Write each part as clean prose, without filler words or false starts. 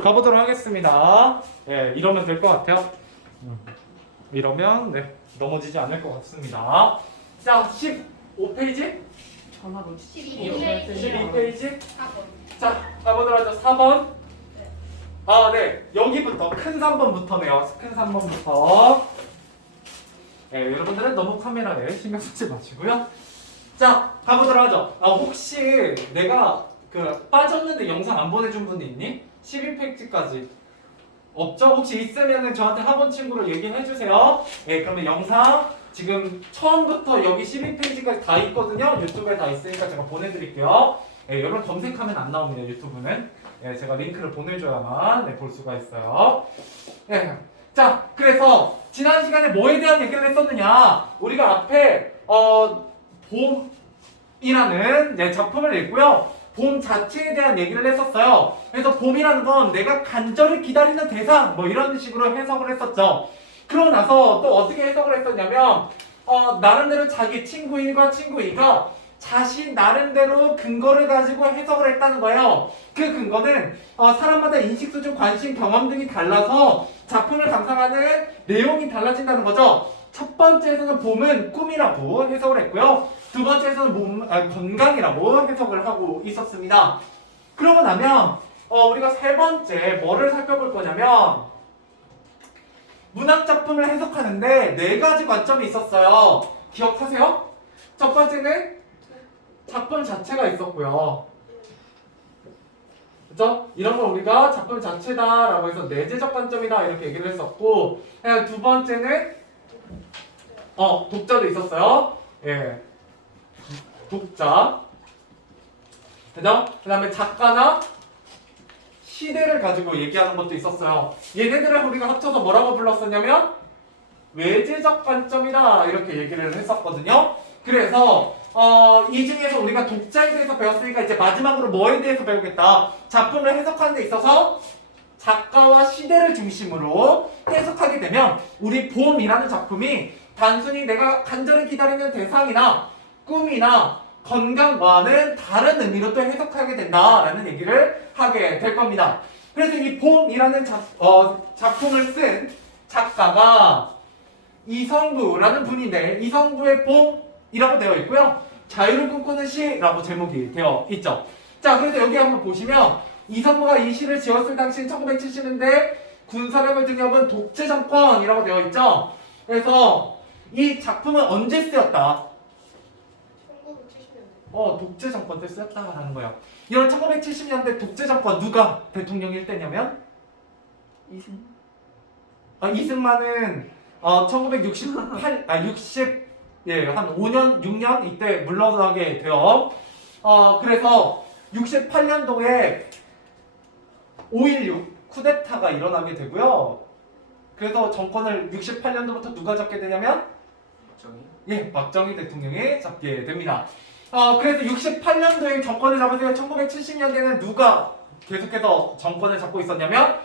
가보도록 하겠습니다. 예, 이러면 될 것 같아요. 이러면 네, 넘어지지 않을 것 같습니다. 자, 15페이지? 전화로 12페이지? 자, 가보도록 하죠. 4번. 아, 네. 여기부터 큰 3번부터네요. 큰 3번부터. 네, 여러분들은 너무 카메라에 신경 쓰지 마시고요. 자, 가보도록 하죠. 아, 혹시 내가 빠졌는데 영상 안 보내준 분이 있니? 12페이지까지. 없죠? 혹시 있으면 저한테 학원 친구로 얘기해 주세요. 예, 그러면 영상 지금 처음부터 여기 12페이지까지 다 있거든요. 유튜브에 다 있으니까 제가 보내드릴게요. 예, 여러분 검색하면 안 나옵니다. 유튜브는. 예, 제가 링크를 보내줘야만 네, 볼 수가 있어요. 예, 자, 그래서 지난 시간에 뭐에 대한 얘기를 했었느냐? 우리가 앞에 봄이라는 네, 작품을 읽고요. 봄 자체에 대한 얘기를 했었어요. 그래서 봄이라는 건 내가 간절히 기다리는 대상 뭐 이런 식으로 해석을 했었죠. 그러고 나서 또 어떻게 해석을 했었냐면 나름대로 자기 친구 1과 친구 2가 자신 나름대로 근거를 가지고 해석을 했다는 거예요. 그 근거는 사람마다 인식 수준, 관심, 경험 등이 달라서 작품을 감상하는 내용이 달라진다는 거죠. 첫 번째에서는 봄은 꿈이라고 해석을 했고요. 두 번째에서는 건강이라고 해석을 하고 있었습니다. 그러고 나면 우리가 세 번째 뭐를 살펴볼 거냐면 문학 작품을 해석하는데 네 가지 관점이 있었어요. 기억하세요? 첫 번째는 작품 자체가 있었고요. 그죠? 이런 걸 우리가 작품 자체다라고 해서 내재적 관점이다 이렇게 얘기를 했었고, 두 번째는 독자도 있었어요. 예, 독자. 그죠? 그 다음에 작가나 시대를 가지고 얘기하는 것도 있었어요. 얘네들을 우리가 합쳐서 뭐라고 불렀었냐면 외재적 관점이다 이렇게 얘기를 했었거든요. 그래서 이 중에서 우리가 독자에 대해서 배웠으니까 이제 마지막으로 뭐에 대해서 배우겠다. 작품을 해석하는 데 있어서 작가와 시대를 중심으로 해석하게 되면 우리 봄이라는 작품이 단순히 내가 간절히 기다리는 대상이나 꿈이나 건강과는 다른 의미로 또 해석하게 된다라는 얘기를 하게 될 겁니다. 그래서 이 봄이라는 작품을 쓴 작가가 이성부라는 분인데 이성부의 봄이라고 되어 있고요. 자유를 꿈꾸는 시라고 제목이 되어 있죠. 자, 그래서 여기 한번 보시면 이성부가 이 시를 지었을 당시 1970년대 군사력을 등려한 독재 정권이라고 되어 있죠. 그래서 이 작품은 언제 쓰였다? 1970년대. 독재 정권 때 쓰였다라는 거예요. 이런 1970년대 독재 정권 누가 대통령일 때냐면 이승만은 1968, 한 5년, 6년 이때 물러나게 돼요. 그래서 68년도에 5.16 쿠데타가 일어나게 되고요. 그래서 정권을 68년도부터 누가 잡게 되냐면 박정희 대통령이 잡게 됩니다. 그래서 68년도에 정권을 잡았으니까 1970년대는 누가 계속해서 정권을 잡고 있었냐면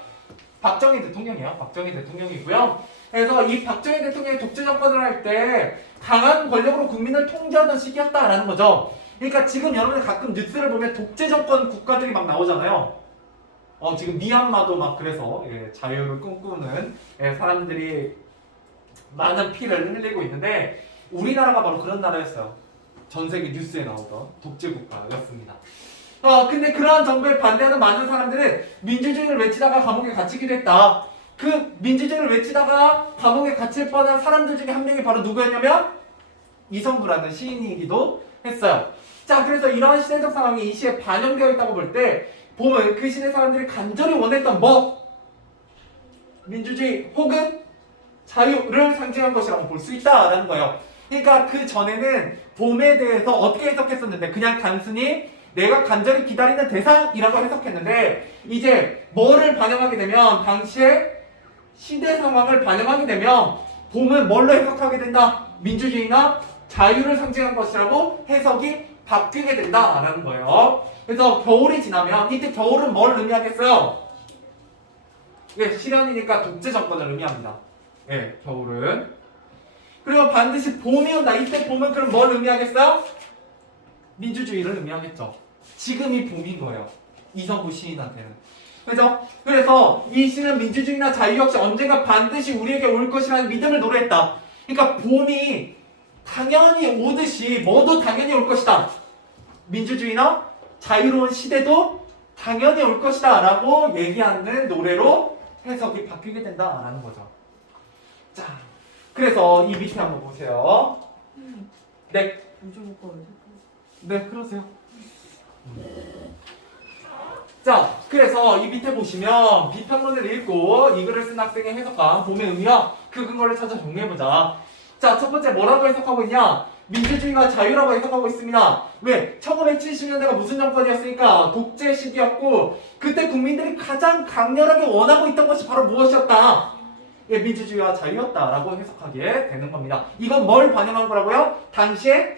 박정희 대통령이에요. 박정희 대통령이고요. 그래서 이 박정희 대통령이 독재 정권을 할 때 강한 권력으로 국민을 통제하던 시기였다라는 거죠. 그러니까 지금 여러분들 가끔 뉴스를 보면 독재 정권 국가들이 막 나오잖아요. 지금 미얀마도 막 그래서 자유를 꿈꾸는 사람들이 많은 피를 흘리고 있는데 우리나라가 바로 그런 나라였어요. 전 세계 뉴스에 나오던 독재 국가였습니다. 근데 그러한 정부에 반대하는 많은 사람들은 민주주의를 외치다가 감옥에 갇히기도 했다. 그 민주주의를 외치다가 감옥에 갇힐 뻔한 사람들 중에 한 명이 바로 누구였냐면 이성부라는 시인이기도 했어요. 자, 그래서 이러한 시대적 상황이 이 시에 반영되어 있다고 볼 때 봄은 그 시대 사람들이 간절히 원했던 민주주의 혹은 자유를 상징한 것이라고 볼 수 있다라는 거예요. 그러니까 그 전에는 봄에 대해서 어떻게 해석했었는데 그냥 단순히 내가 간절히 기다리는 대상이라고 해석했는데 이제 뭐를 반영하게 되면 당시의 시대 상황을 반영하게 되면 봄은 뭘로 해석하게 된다? 민주주의나 자유를 상징한 것이라고 해석이 바뀌게 된다라는 거예요. 그래서 겨울이 지나면 이때 겨울은 뭘 의미하겠어요? 실현이니까 독재 정권을 의미합니다. 겨울은. 그리고 반드시 봄이 온다. 이때 봄은 그럼 뭘 의미하겠어요? 민주주의를 의미하겠죠. 지금이 봄인 거예요. 이성부 시인한테는. 그죠? 그래서 이 시는 민주주의나 자유 역시 언젠가 반드시 우리에게 올 것이라는 믿음을 노래했다. 그러니까 봄이 당연히 오듯이 뭐도 당연히 올 것이다. 민주주의나 자유로운 시대도 당연히 올 것이다 라고 얘기하는 노래로 해석이 바뀌게 된다라는 거죠. 자, 그래서 이 밑에 한번 보세요. 네. 네, 그러세요. 자, 그래서 이 밑에 보시면 비평론을 읽고 이 글을 쓴 학생의 해석한 봄의 의미와 그 근거를 찾아 정리해보자. 자, 첫 번째 뭐라고 해석하고 있냐? 민주주의가 자유라고 해석하고 있습니다. 왜? 1970년대가 무슨 정권이었으니까 독재 시기였고 그때 국민들이 가장 강렬하게 원하고 있던 것이 바로 무엇이었다? 예, 민주주의와 자유였다라고 해석하게 되는 겁니다. 이건 뭘 반영한 거라고요? 당시의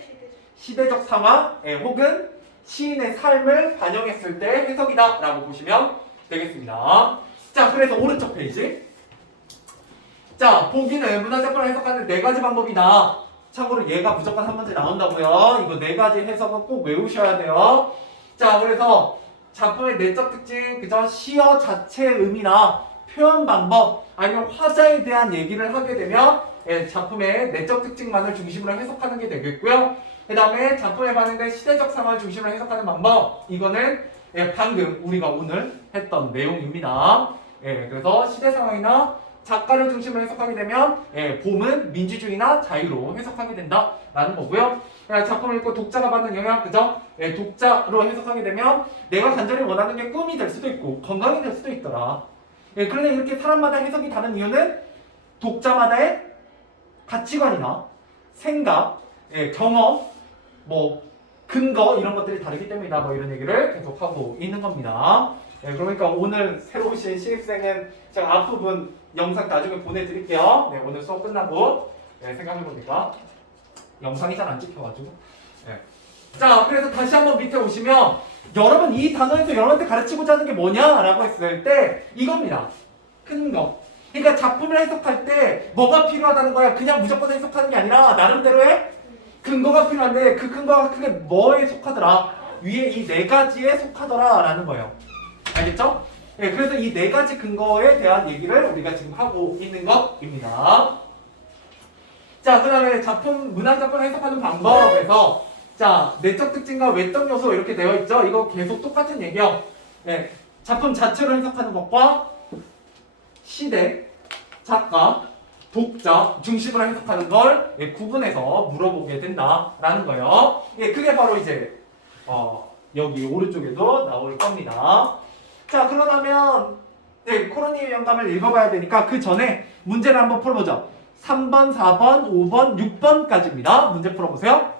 시대적 상황 혹은 시인의 삶을 반영했을 때 해석이다 라고 보시면 되겠습니다. 자, 그래서 오른쪽 페이지. 자, 보기는 문학작품을 해석하는 네 가지 방법이다. 참고로 얘가 무조건 한 문제 나온다고요. 이거 네 가지 해석은 꼭 외우셔야 돼요. 자, 그래서 작품의 내적 특징, 그저 시어 자체의 의미나 표현 방법, 아니면 화자에 대한 얘기를 하게 되면 작품의 내적 특징만을 중심으로 해석하는 게 되겠고요. 그 다음에 작품에 반영된 시대적 상황을 중심으로 해석하는 방법, 이거는 방금 우리가 오늘 했던 내용입니다. 그래서 시대 상황이나 작가를 중심으로 해석하게 되면 봄은 민주주의나 자유로 해석하게 된다라는 거고요. 작품을 읽고 독자가 받는 영향, 그죠? 독자로 해석하게 되면 내가 간절히 원하는 게 꿈이 될 수도 있고 건강이 될 수도 있더라. 그런데 이렇게 사람마다 해석이 다른 이유는 독자마다의 가치관이나 생각, 경험, 뭐 근거 이런 것들이 다르기 때문이다. 뭐 이런 얘기를 계속하고 있는 겁니다. 그러니까 오늘 새로 오신 신입생은 제가 앞부분 영상 나중에 보내드릴게요. 오늘 수업 끝나고 생각해보니까 영상이 잘 안 찍혀가지고. 자, 그래서 다시 한번 밑에 오시면 여러분 이 단어에서 여러분한테 가르치고자 하는 게 뭐냐라고 했을 때 이겁니다. 근거. 그러니까 작품을 해석할 때 뭐가 필요하다는 거야. 그냥 무조건 해석하는 게 아니라 나름대로의 근거가 필요한데 그 근거가 크게 뭐에 속하더라? 위에 이 네 가지에 속하더라 라는 거예요. 알겠죠? 그래서 이 네 가지 근거에 대한 얘기를 우리가 지금 하고 있는 것입니다. 자, 그 다음에 문학 작품을 해석하는 방법에서 자, 내적 특징과 외적 요소 이렇게 되어 있죠? 이거 계속 똑같은 얘기요. 작품 자체로 해석하는 것과 시대, 작가, 독자 중심으로 해석하는 걸 구분해서 물어보게 된다라는 거예요. 그게 바로 이제 여기 오른쪽에도 나올 겁니다. 자, 그러면 코로니의 영감을 읽어봐야 되니까 그 전에 문제를 한번 풀어보죠. 3번, 4번, 5번, 6번까지입니다. 문제 풀어보세요.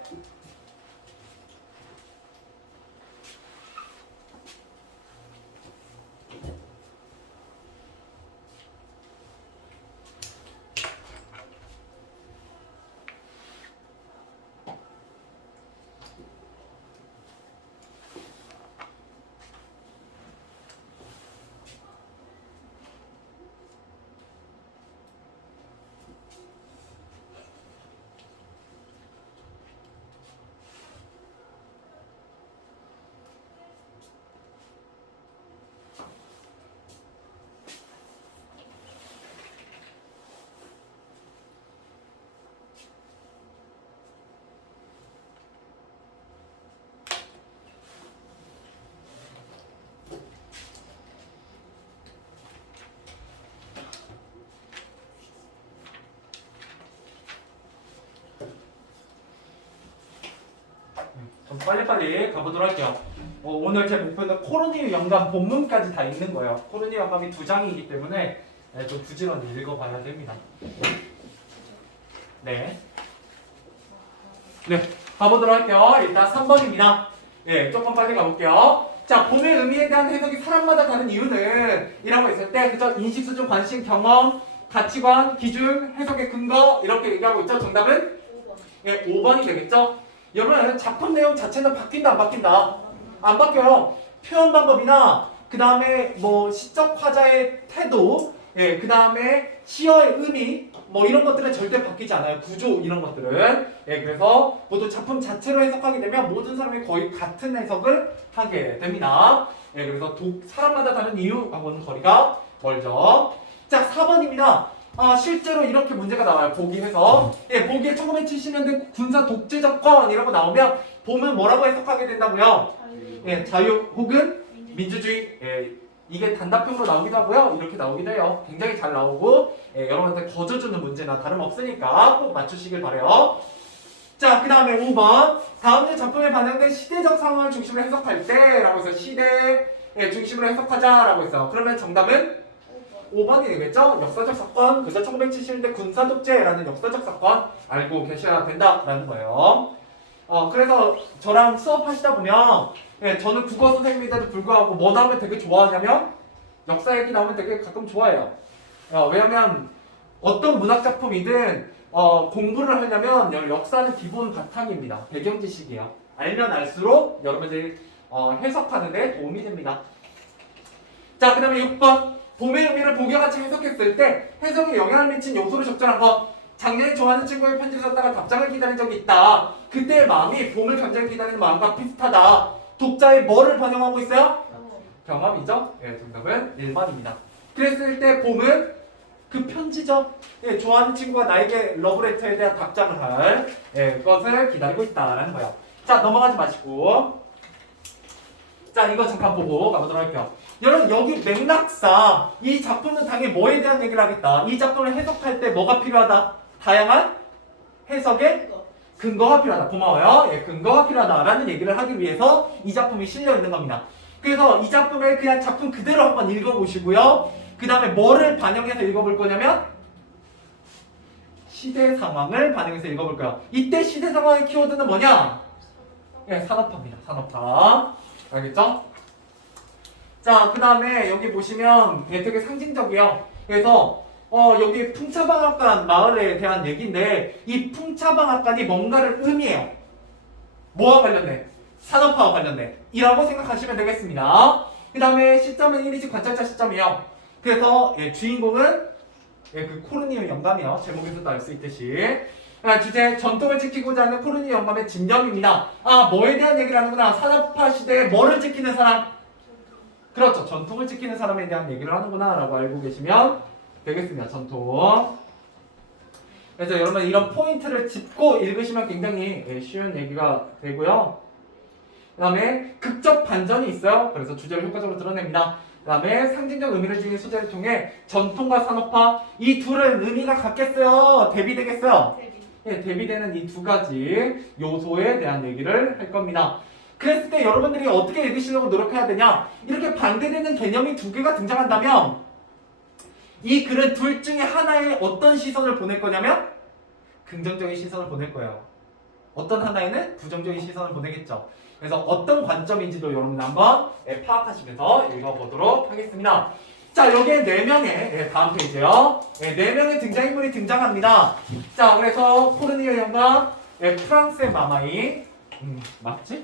좀 빨리빨리 가보도록 할게요. 오늘 제 목표는 코로니의 영감 본문까지 다 읽는 거예요. 코로니의 영감이 2장이기 때문에 좀 부지런히 읽어봐야 됩니다. 네, 가보도록 할게요. 일단 3번입니다. 조금 빨리 가볼게요. 자, 봄의 의미에 대한 해석이 사람마다 다른 이유는 이라고 했을 때 그죠? 인식 수준, 관심, 경험, 가치관, 기준, 해석의 근거 이렇게 얘기하고 있죠. 정답은 5번이 되겠죠. 여러분 작품 내용 자체는 바뀐다 안 바뀐다? 안 바뀌어요. 표현 방법이나 그 다음에 뭐 시적 화자의 태도, 그 다음에 시어의 의미 뭐 이런 것들은 절대 바뀌지 않아요. 구조 이런 것들은. 그래서 모두 작품 자체로 해석하게 되면 모든 사람이 거의 같은 해석을 하게 됩니다. 예, 그래서 사람마다 다른 이유하고는 거리가 멀죠. 자, 4번입니다. 실제로 이렇게 문제가 나와요. 보기에서. 예, 보기에 1970년대 군사 독재 정권이라고 나오면 보면 뭐라고 해석하게 된다고요? 예, 자유 혹은 민주주의. 예, 이게 단답형으로 나오기도 하고요. 이렇게 나오기도 해요. 굉장히 잘 나오고 예, 여러분한테 거저주는 문제나 다름없으니까 꼭 맞추시길 바래요. 자, 그 다음에 5번. 다음 중 작품에 반영된 시대적 상황을 중심으로 해석할 때 라고 해서 시대 중심으로 해석하자 라고 했어요. 그러면 정답은 5번이 되겠죠? 역사적 사건, 그래서 1970년대 군사독재라는 역사적 사건 알고 계셔야 된다라는 거예요. 그래서 저랑 수업하시다 보면 예, 저는 국어 선생님인데도 불구하고 뭐 나오면 되게 좋아하냐면 역사 얘기 나오면 되게 가끔 좋아해요. 왜냐면 어떤 문학작품이든 공부를 하려면 역사는 기본 바탕입니다. 배경 지식이에요. 알면 알수록 여러분들이 해석하는 데 도움이 됩니다. 자, 그 다음에 6번. 봄의 의미를 보기와 같이 해석했을 때 해석에 영향을 미친 요소를 적절한 것. 작년에 좋아하는 친구의 편지를 썼다가 답장을 기다린 적이 있다. 그때의 마음이 봄을 감정을 기다리는 마음과 비슷하다. 독자의 뭐를 반영하고 있어요? 경험이죠? 예, 정답은 1번입니다. 그랬을 때 봄은 그 편지죠. 예, 좋아하는 친구가 나에게 러브레터에 대한 답장을 할 것을 기다리고 있다라는 거예요. 자, 넘어가지 마시고. 자, 이거 잠깐 보고 가보도록 할게요. 여러분, 여기 맥락상 이 작품은 당연히 뭐에 대한 얘기를 하겠다. 이 작품을 해석할 때 뭐가 필요하다? 다양한 해석의 근거가 필요하다. 고마워요. 예, 근거가 필요하다라는 얘기를 하기 위해서 이 작품이 실려 있는 겁니다. 그래서 이 작품을 그냥 작품 그대로 한번 읽어보시고요. 그 다음에 뭐를 반영해서 읽어볼 거냐면 시대 상황을 반영해서 읽어볼 거예요. 이때 시대 상황의 키워드는 뭐냐? 예, 산업화입니다. 산업화. 알겠죠? 자, 그 다음에 여기 보시면 되게 상징적이에요. 그래서 여기 풍차방앗간 마을에 대한 얘기인데 이 풍차방앗간이 뭔가를 의미해요. 뭐와 관련돼? 산업화와 관련돼. 이라고 생각하시면 되겠습니다. 그 다음에 시점은 1인칭 관찰자 시점이에요. 그래서 주인공은 그 코르니우 영감이요. 제목에서도 알 수 있듯이 주제 전통을 지키고자 하는 코르니우 영감의 집념입니다. 뭐에 대한 얘기를 하는구나. 산업화 시대에 뭐를 지키는 사람? 그렇죠. 전통을 지키는 사람에 대한 얘기를 하는구나 라고 알고 계시면 되겠습니다. 전통. 그래서 여러분 이런 포인트를 짚고 읽으시면 굉장히 쉬운 얘기가 되고요. 그 다음에 극적 반전이 있어요. 그래서 주제를 효과적으로 드러냅니다. 그 다음에 상징적 의미를 지닌 소재를 통해 전통과 산업화 이 둘은 의미가 같겠어요? 대비되겠어요? 예, 대비되는 이 두 가지 요소에 대한 얘기를 할 겁니다. 그랬을 때 여러분들이 어떻게 읽으시려고 노력해야 되냐? 이렇게 반대되는 개념이 두 개가 등장한다면 이 글은 둘 중에 하나에 어떤 시선을 보낼 거냐면 긍정적인 시선을 보낼 거예요. 어떤 하나에는 부정적인 시선을 보내겠죠. 그래서 어떤 관점인지도 여러분 한번 파악하시면서 읽어보도록 하겠습니다. 자, 여기에 4명의 다음 페이지요. 4명의 등장인물이 등장합니다. 자, 그래서 코르니유 영감, 프랑스의 마마이, 맞지?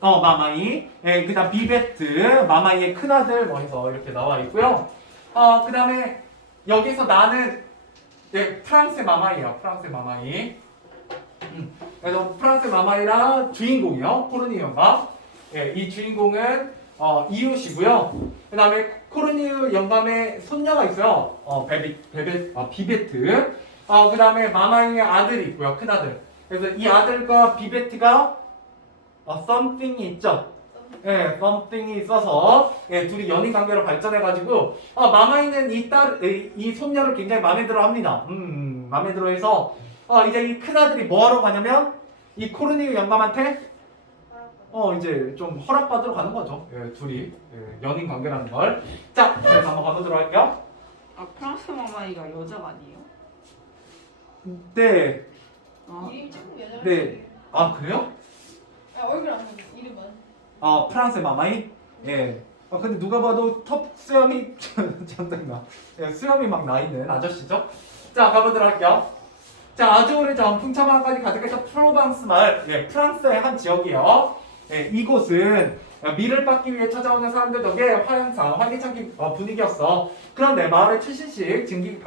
마마이, 그 다음 비베트, 마마이의 큰아들 뭐 해서 이렇게 나와 있고요. 그 다음에 여기서 나는 프랑스의 마마이에요. 프랑스의 마마이. 그래서 프랑스의 마마이랑 주인공이요. 코르니유 영감. 이 주인공은 이웃이고요. 그 다음에 코르니유 영감의 손녀가 있어요. 비베트. 그 다음에 마마이의 아들이 있고요. 큰아들. 그래서 이 아들과 비베트가 something이 있죠. something이 있어서 둘이 연인 관계로 발전해가지고 마마이는 이 손녀를 굉장히 마음에 들어합니다. 마음에 들어해서 이제 이 큰아들이 뭐하러 가냐면 이 코르니유 영감한테 이제 좀 허락받으러 가는 거죠. 둘이 연인 관계라는 걸. 자, 그래서 한번 가보도록 할게요. 프랑스 마마이가 여자가 아니에요? 네. 이름이 조금 여자같이. 네. 그래요? 얼굴 안 보여. 이름은. 프랑스의 마마이? 예. 근데 누가 봐도 턱 수염이 잠깐만. 수염이 막 나 있는 아저씨죠? 자, 가보도록 할게요. 자, 아주 오래전 풍차방앗간이 가득했던 프로방스 마을, 프랑스의 한 지역이에요. 이곳은 미를 받기 위해 찾아오는 사람들 덕에 활기찬 분위기였어. 그런데 마을의 최신식 증기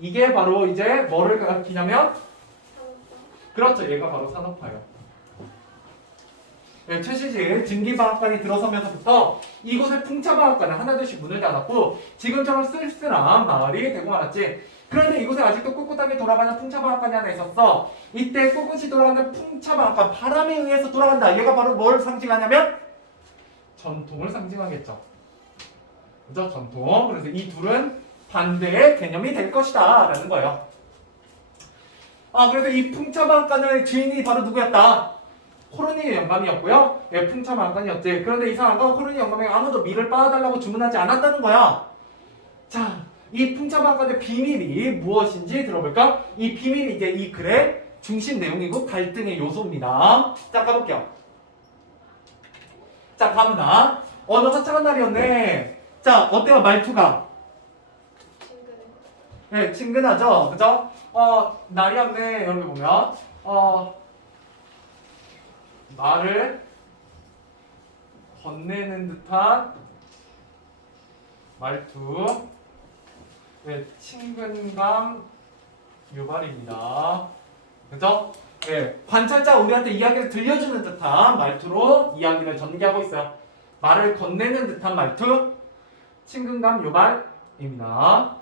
이게 바로 이제 뭐를 가리키냐면 그렇죠. 얘가 바로 산업화예요. 네, 최시진 증기방앗간이 들어서면서부터 이곳의 풍차방앗간은 하나둘씩 문을 닫았고 지금처럼 쓸쓸한 마을이 되고 말았지. 그런데 이곳에 아직도 꿋꿋하게 돌아가는 풍차방앗간이 하나 있었어. 이때 꿋꿋이 돌아가는 풍차방앗간, 바람에 의해서 돌아간다. 얘가 바로 뭘 상징하냐면 전통을 상징하겠죠. 그죠? 전통. 그래서 이 둘은 반대의 개념이 될 것이다 라는 거예요. 그래서 이 풍차방앗간의 주인이 바로 누구였다? 코르니 영감이었고요. 예, 풍차방앗간이었지. 그런데 이상한 건 코르니 영감이 아무도 밀을 빻아달라고 주문하지 않았다는 거야. 자, 이 풍차방앗간의 비밀이 무엇인지 들어볼까? 이 비밀이 이제 이 글의 중심 내용이고 갈등의 요소입니다. 자, 가볼게요. 자, 가보나. 어느 화창한 날이었네. 자, 어때요, 말투가? 네, 친근하죠? 그죠? 날이었네. 여기 보면, 말을 건네는 듯한 말투. 네, 친근감 유발입니다. 그죠? 네, 관찰자 우리한테 이야기를 들려주는 듯한 말투로 이야기를 전개하고 있어요. 말을 건네는 듯한 말투, 친근감 유발입니다.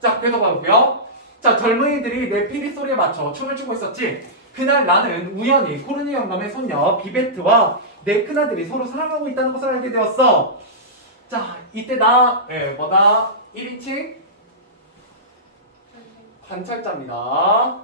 자, 계속 가볼게요. 자, 젊은이들이 내 피리 소리에 맞춰 춤을 추고 있었지. 그날 나는 우연히 코르니 영감의 손녀 비베트와 내 큰아들이 서로 사랑하고 있다는 것을 알게 되었어. 자, 이때 나, 뭐다? 1인칭 관찰자입니다.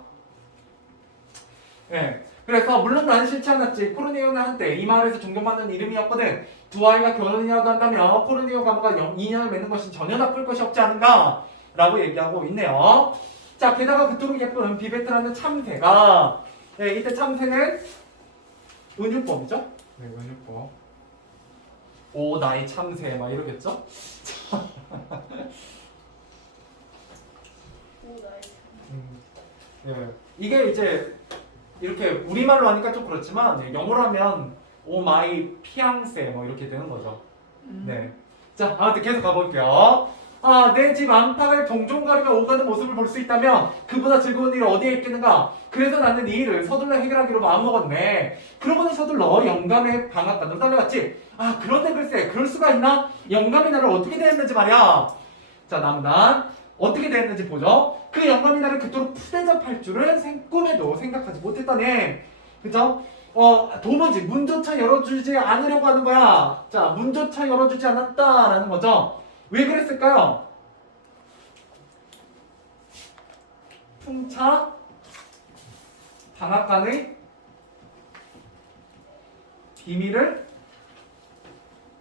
그래서 물론 나는 싫지 않았지. 코르니 영감 한때 이 마을에서 존경받는 이름이었거든. 두 아이가 결혼이라도 한다면 코르니 영감과 인연을 맺는 것은 전혀 나쁠 것이 없지 않은가? 라고 얘기하고 있네요. 자, 게다가 그토록 예쁜 비베트라는 참새가, 이때 참새는 은유법이죠? 네, 은유법. 오, 나의 참새, 막 이러겠죠? 오 나이. 이게 이제 이렇게 우리말로 하니까 좀 그렇지만 영어로 하면 오 마이 피앙세 뭐 이렇게 되는 거죠. 네. 자, 아무튼 계속 가볼게요. 내 집 안팎을 종종 가리며 오가는 모습을 볼 수 있다면 그보다 즐거운 일이 어디에 있겠는가? 그래서 나는 이 일을 서둘러 해결하기로 마음먹었네. 그러고는 서둘러 영감의 방앗간으로 달려갔지. 그런데 글쎄 그럴 수가 있나? 영감이 나를 어떻게 대했는지 말이야. 자, 남단 어떻게 대했는지 보죠. 그 영감이 나를 그토록 푸대접할 줄은 꿈에도 생각하지 못했다네. 그죠? 도무지 문조차 열어주지 않으려고 하는 거야. 자, 문조차 열어주지 않았다라는 거죠. 왜 그랬을까요? 풍차 방앗간의 비밀을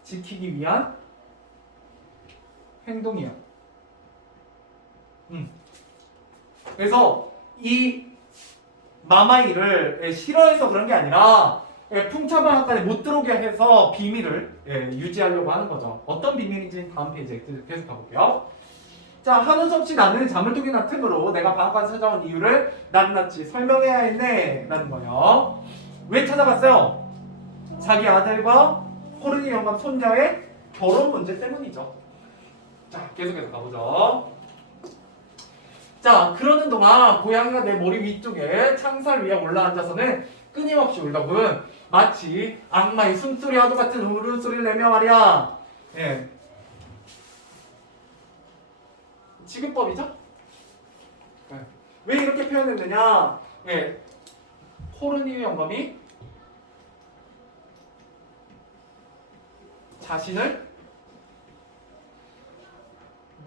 지키기 위한 행동이요. 그래서 이 마마이를 싫어해서 그런 게 아니라 풍차방앗간에 못 들어오게 해서 비밀을 유지하려고 하는 거죠. 어떤 비밀인지 다음 페이지에 계속 가볼게요. 자, 하는 수 없이 나는 잠을 두기나 틈으로 내가 방앗간 찾아온 이유를 낱낱이 설명해야 했네 라는 거예요. 왜 찾아갔어요? 자기 아들과 코르니 영감 손자의 결혼 문제 때문이죠. 자, 계속해서 가보죠. 자, 그러는 동안 고양이가 내 머리 위쪽에 창살 위에 올라앉아서는 끊임없이 울더군. 마치 악마의 숨소리와도 같은 울음소리를 내며 말이야. 지급법이죠? 왜 이렇게 표현했느냐? 코르니 영감이 자신을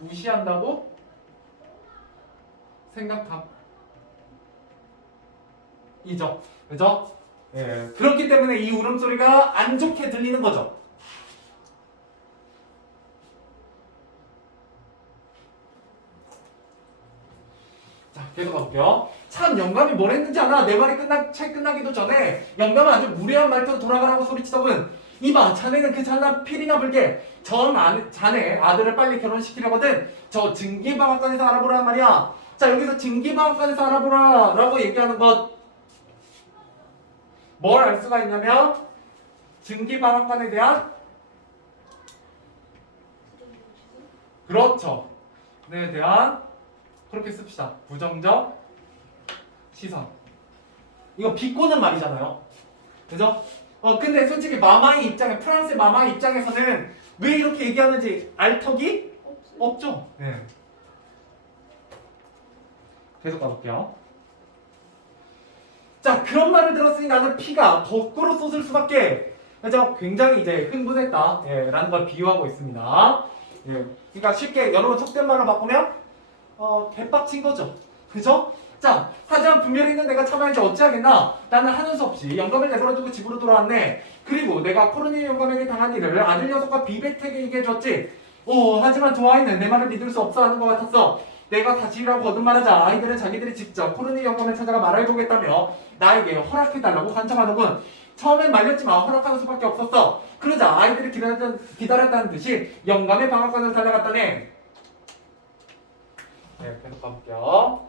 무시한다고 생각함이죠. 그죠? 그렇기 때문에 이 울음소리가 안 좋게 들리는 거죠. 자, 계속 가볼게요. 참 영감이 뭘 했는지 아나? 내 말이 책 끝나기도 전에 영감은 아주 무례한 말투로 돌아가라고 소리치더군. 이봐, 자네는 그 잘난 필이나 불게 자네 아들을 빨리 결혼시키려거든. 저 증기방앗간에서 알아보란 말이야. 자, 여기서 증기방앗간에서 알아보라 라고 얘기하는 것 뭘 알 수가 있냐면 증기방앗간에 대한 그렇죠. 네, 대한 그렇게 씁시다. 부정적 시선. 이거 비꼬는 말이잖아요. 그죠? 근데 솔직히 마마의 입장에, 프랑스의 마마의 입장에서는 왜 이렇게 얘기하는지 알 턱이 없죠. 네. 계속 가볼게요. 자, 그런 말을 들었으니 나는 피가 거꾸로 쏟을 수밖에. 그죠? 굉장히 이제 흥분했다. 예, 라는 걸 비유하고 있습니다. 예. 그러니까 쉽게 여러분 속된 말로 바꾸면 개빡친 거죠. 그죠? 자, 하지만 분별이 있는 내가 참아야지 어찌하겠나? 나는 하는 수 없이 영감을 내버려두고 집으로 돌아왔네. 그리고 내가 코르니 영감에게 당한 일을 아들 녀석과 비베트에게 얘기해줬지. 하지만 두 아이는 내 말을 믿을 수 없어 하는 것 같았어. 내가 다시라고 거듭말하자 아이들은 자기들이 직접 코르니 영감을 찾아가 말해보겠다며 나에게 허락해달라고 간청하더군. 처음엔 말렸지만 허락하는 수밖에 없었어. 그러자 아이들이 기다렸다는 듯이 영감의 방앗간으로 달려갔다네. 네, 계속 가볼게요.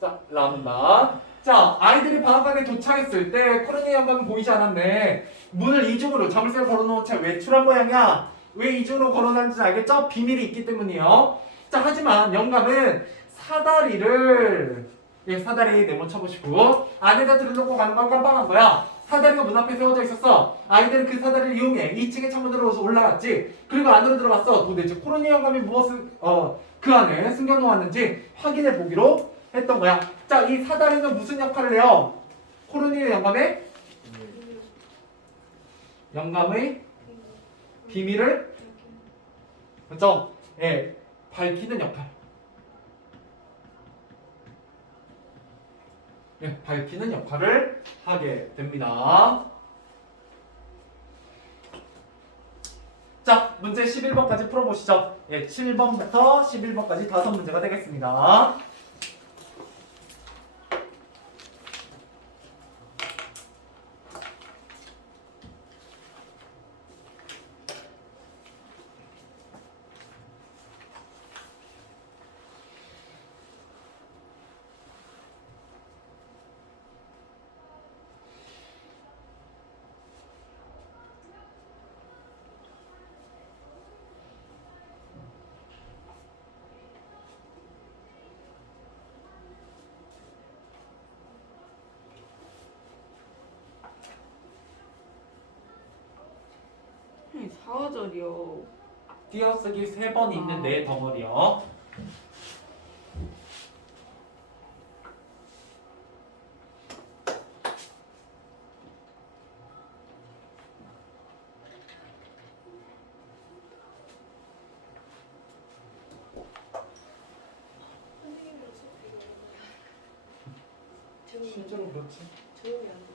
자, 라문다. 자, 아이들이 방앗간에 도착했을 때 코르니 영감은 보이지 않았네. 문을 이중으로 자물쇠를 걸어놓은 채 외출한 모양이야. 왜 이중으로 걸어놨는지 알겠죠? 비밀이 있기 때문이에요. 자, 하지만 영감은 사다리를 사다리 네모 쳐보시고 안에다 들여놓고 가는 걸 깜빡한 거야. 사다리가 문 앞에 세워져 있었어. 아이들은 그 사다리를 이용해 2층의 창문으로 올라갔지. 그리고 안으로 들어갔어. 도대체 코르니 영감이 무엇을 그 안에 숨겨놓았는지 확인해 보기로 했던 거야. 자, 이 사다리는 무슨 역할을 해요? 코르니 영감의 비밀을 그렇죠? 예, 밝히는 역할. 예, 밝히는 역할을 하게 됩니다. 자, 문제 11번까지 풀어보시죠. 예, 7번부터 11번까지 5문제가 되겠습니다. 선생님 4화절이요. 띄어쓰기 3번 있는 내 덩어리요. 실제로 그렇지. 조용히 안 돼.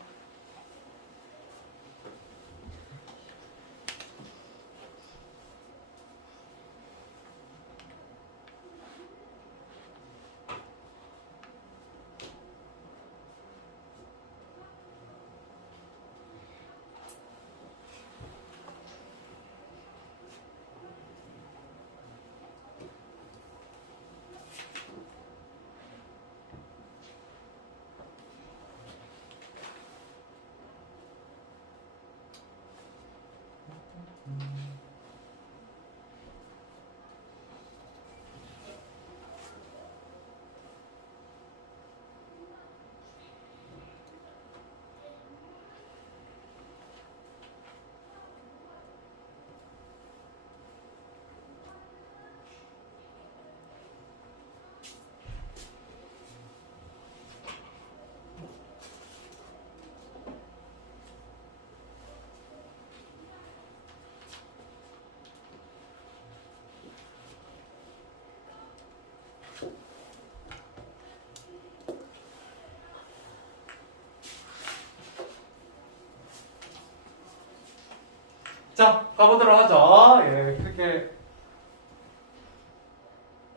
자, 가보도록 하죠. 예, 그렇게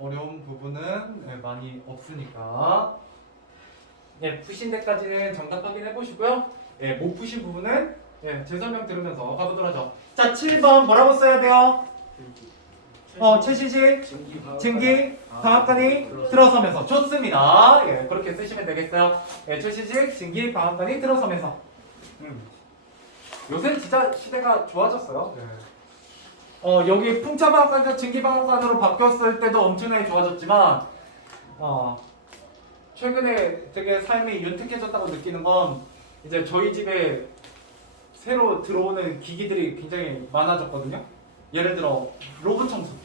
어려운 부분은 많이 없으니까. 예, 푸신 데까지는 정답 확인해 보시고요. 예, 못 푸신 부분은 제 설명 들으면서 가보도록 하죠. 자, 7번 뭐라고 써야 돼요? 최시식, 증기, 방앗간이 들어서면서. 좋습니다. 예, 그렇게 쓰시면 되겠어요. 예, 최시식, 증기, 방앗간이 들어서면서. 요새는 진짜 시대가 좋아졌어요. 여기 풍차방앗간에서 증기방앗간으로 바뀌었을 때도 엄청나게 좋아졌지만 최근에 되게 삶이 윤택해졌다고 느끼는 건 이제 저희 집에 새로 들어오는 기기들이 굉장히 많아졌거든요. 예를 들어 로봇 청소기,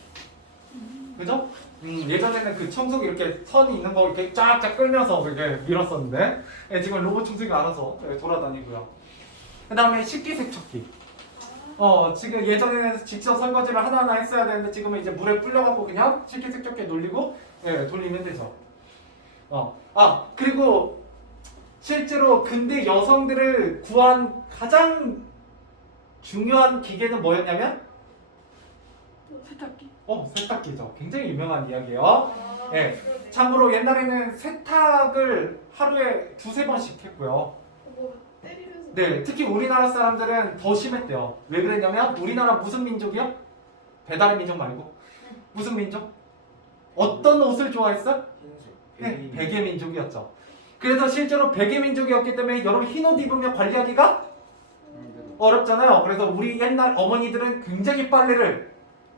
그죠? 예전에는 그 청소기 이렇게 선이 있는 거 이렇게 쫙쫙 끌면서 이렇게 밀었었는데 지금 로봇 청소기가 알아서 돌아다니고요. 그 다음에 식기세척기. 지금 예전에는 직접 설거지를 하나하나 했어야 되는데 지금은 이제 물에 불려갖고 그냥 식기세척기에 놀리고 돌리면 되죠. 그리고 실제로 근대 여성들을 구한 가장 중요한 기계는 뭐였냐면 세탁기. 세탁기죠. 굉장히 유명한 이야기예요. 아, 네. 그러네. 참고로 옛날에는 세탁을 하루에 2-3번씩 했고요. 뭐 때리면서. 네, 특히 우리나라 사람들은 더 심했대요. 왜 그랬냐면 우리나라 무슨 민족이요? 배달의 민족 말고 무슨 민족? 어떤 옷을 좋아했어? 네, 베개 민족이었죠. 그래서 실제로 베개 민족이었기 때문에 여러분 흰 옷 입으면 관리하기가 어렵잖아요. 그래서 우리 옛날 어머니들은 굉장히 빨래를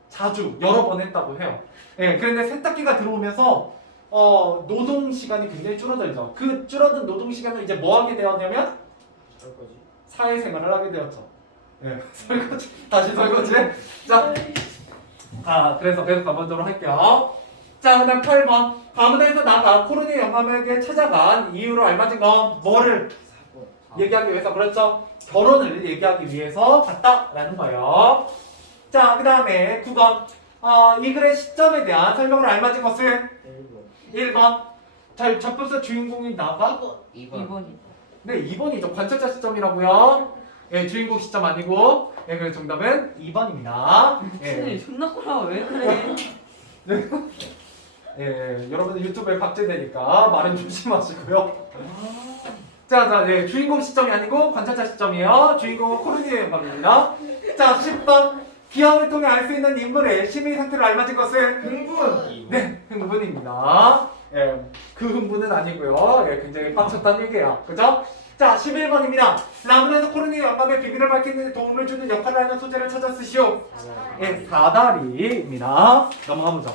자주 여러 번 했다고 해요. 그런데 세탁기가 들어오면서 노동 시간이 굉장히 줄어들죠. 그 줄어든 노동 시간을 이제 뭐 하게 되었냐면 사회생활을 하게 되었죠. 설거지 다시 설거지. 자, 그래서 계속 가보도록 할게요. 자, 그다음 8번 가문에서 나가 코르네 영감에게 찾아간 이유로 알맞은 건 뭐를 얘기하기 위해서 그렇죠? 결혼을 얘기하기 위해서 갔다라는 거예요. 자, 그 다음에 9번 이 글의 시점에 대한 설명을 알맞은 것은 1번 자, 접근서 주인공이 나가 2번이. 네, 2번이죠. 관찰자 시점이라고요. 주인공 시점 아니고 그래서 정답은 2번입니다. 진짜 존나 꼬라 왜 그래? 여러분들 유튜브에 박제되니까 말은 조심하시고요. 자, 주인공 시점이 아니고 관찰자 시점이에요. 주인공은 코르니에 영감입니다. 자, 10번 기형을 통해 알 수 있는 인물의 심리 상태를 알맞은 것은 흥분. 네, 흥분입니다. 그 흥분은 아니고요. 굉장히 빡쳤다는 얘기예요. 그죠? 자, 11번입니다. 라문에서 코르니에 영감의 비밀을 밝히는 데 도움을 주는 역할을 하는 소재를 찾아 쓰시오. 사다리입니다. 넘어가보죠.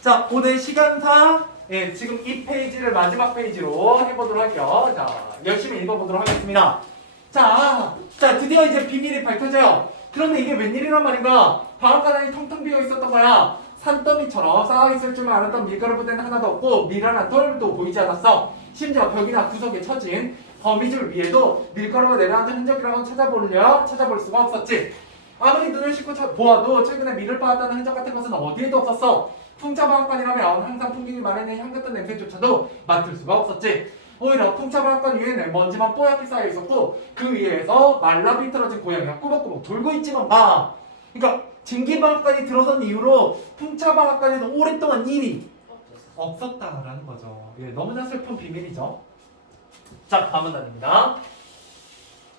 자, 오늘 시간상 지금 이 페이지를 마지막 페이지로 해보도록 할게요. 자, 열심히 읽어보도록 하겠습니다. 자, 드디어 이제 비밀이 밝혀져요. 그런데 이게 웬일이란 말인가? 방앗간이 텅텅 비어 있었던 거야. 산더미처럼 쌓아있을 줄만 알았던 밀가루 부대는 하나도 없고 미란한 털도 보이지 않았어. 심지어 벽이나 구석에 처진 거미줄 위에도 밀가루가 내려앉은 흔적이라고는 찾아볼 수가 없었지. 아무리 눈을 씻고 보아도 최근에 밀을 빻았다는 흔적 같은 것은 어디에도 없었어. 풍차방앗간이라면 항상 풍기기 마련인 향긋한 냄새조차도 맡을 수가 없었지. 오히려 풍차방앗간 위에는 먼지만 뽀얗게 쌓여 있었고 그 위에서 말라 비틀어진 고양이가 꾸벅꾸벅 돌고 있지만 봐. 그러니까 진기방앗간이 들어선 이후로 풍차방앗간에는 오랫동안 일이 없었다라는 거죠. 너무나 슬픈 비밀이죠. 자, 다음은 아닙니다.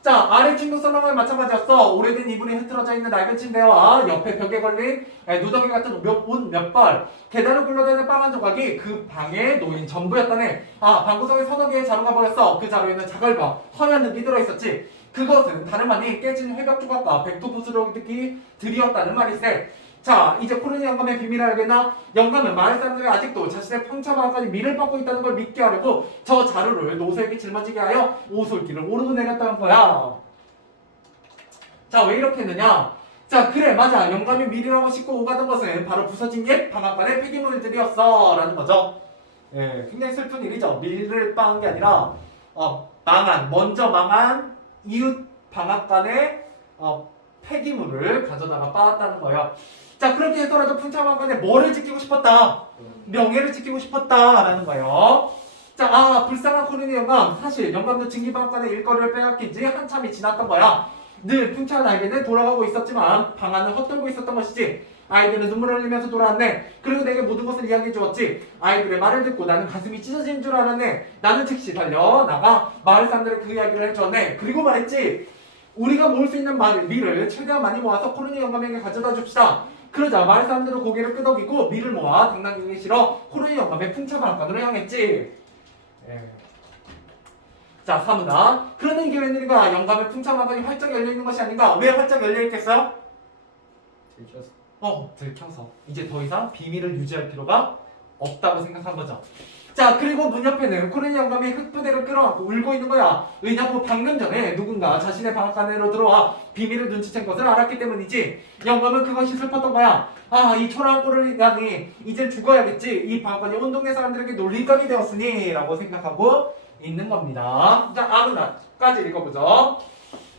자, 아래 친구 설명은 마찬가지였어. 오래된 이불이 흐트러져 있는 낡은 침대와 옆에 벽에 걸린 누더기 같은 옷 몇 벌, 계단을 굴러다니는 빵 한 조각이 그 방에 놓인 전부였다네. 방구석에 서너 개의 자루가 보였어. 그 자루에는 자갈과 허연 흙이 들어있었지. 그것은 다름 아닌 깨진 회벽 조각과 백도 부스러기들이었다는 말이세. 자, 이제 코르니 영감의 비밀을 알겠나? 영감은 마을 사람들이 아직도 자신의 풍차방앗간이 밀을 빻고 있다는 걸 믿게 하려고 저 자루를 노새에게 짊어지게 하여 오솔길을 오르고 내렸다는 거야. 자, 왜 이렇게 했느냐? 자, 그래, 맞아. 영감이 밀이라고 싣고 오가던 것은 바로 부서진 옛 방앗간의 폐기물들이었어 라는 거죠. 굉장히 슬픈 일이죠. 밀을 빻은 게 아니라 먼저 망한 이웃 방앗간의 폐기물을 가져다가 빻았다는 거예요. 자, 그렇게 해서라도 풍차방앗간에 뭐를 지키고 싶었다? 명예를 지키고 싶었다라는 거예요. 자, 불쌍한 코르니 영감. 사실 영감도 진기방앗간의 일거리를 빼앗긴 지 한참이 지났던 거야. 늘 풍차한 아이들은 돌아가고 있었지만 방 안을 헛돌고 있었던 것이지. 아이들은 눈물을 흘리면서 돌아왔네. 그리고 내게 모든 것을 이야기해 주었지. 아이들의 말을 듣고 나는 가슴이 찢어진 줄 알았네. 나는 즉시 달려 나가 마을 사람들의 그 이야기를 해줬네. 그리고 말했지. 우리가 모을 수 있는 밀을 최대한 많이 모아서 코르니 영감에게 가져다 줍시다. 그러자 마을 사람들은 고개를 끄덕이고 밀을 모아 당당하기 싫어 코르니 영감의 풍차방앗간으로 향했지. 자, 3다. 그런데 이게 웬일인가? 영감의 풍차방앗간이 활짝 열려있는 것이 아닌가? 왜 활짝 열려있겠어요? 들켜서. 이제 더 이상 비밀을 유지할 필요가 없다고 생각한 거죠. 자, 그리고 문 옆에는 코린 영감이 흙부대를 끌어안고 울고 있는 거야. 왜냐고 방금 전에 누군가 자신의 방앗 안으로 들어와 비밀을 눈치챈 것을 알았기 때문이지. 영감은 그것이 슬펐던 거야. 아, 이 초라한 코린이 이제 죽어야겠지. 이 방앗간이 온 동네 사람들에게 놀림감이 되었으니 라고 생각하고 있는 겁니다. 자, 아문나까지 읽어보죠.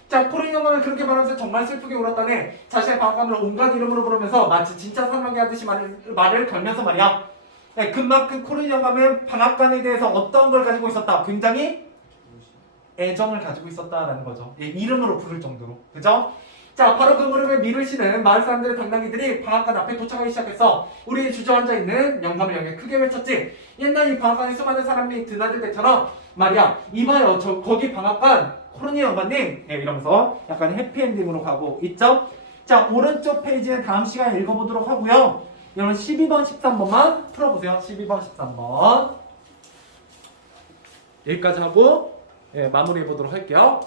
자, 코린 영감은 그렇게 말하면서 정말 슬프게 울었다네. 자신의 방앗간을 온갖 이름으로 부르면서 마치 진짜 사람에게 하듯이 말을 걸면서 말이야. 네, 그만큼 코린 영감은 방앗간에 대해서 어떤 걸 가지고 있었다? 굉장히 애정을 가지고 있었다라는 거죠. 예, 이름으로 부를 정도로. 그죠? 자, 바로 그 무릎에 밀을 씨는 마을 사람들의 당나귀들이 방앗간 앞에 도착하기 시작해서 우리 주저앉아 있는 영감을 향해 크게 외쳤지. 옛날 이 방앗간에 수많은 사람이 드나들 때처럼 말이야. 이봐요, 저 거기 방앗간 코린 영감님. 예, 이러면서 약간 해피엔딩으로 가고 있죠. 자, 오른쪽 페이지는 다음 시간에 읽어보도록 하고요. 여러분 12번, 13번만 풀어보세요. 12번, 13번. 여기까지 하고 마무리해 보도록 할게요.